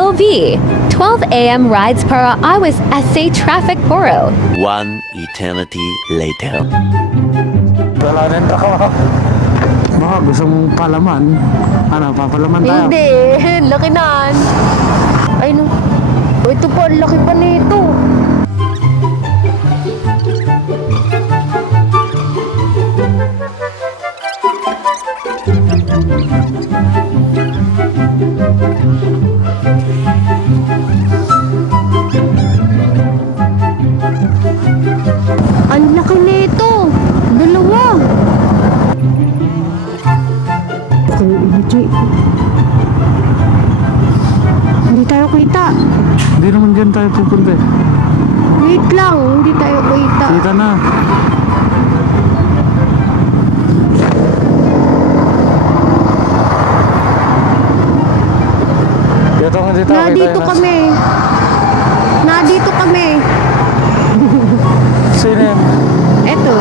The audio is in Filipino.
POV. 12 a.m. rides para Iwas SA traffic poro. One eternity later. Wala rin ako. Baka gusto mong palaman. Ano, papalaman tayo? Hindi, laki naan. Ay no. Oh, ito pa, laki pa nito. Ang laki nito. Dalawa. Hindi tayo kita. Hindi naman dyan tayo pupunta eh. Wait lang, hindi tayo kita. Kita na. Dito Nandito kami. Nandito kami. Sino yan? Eto.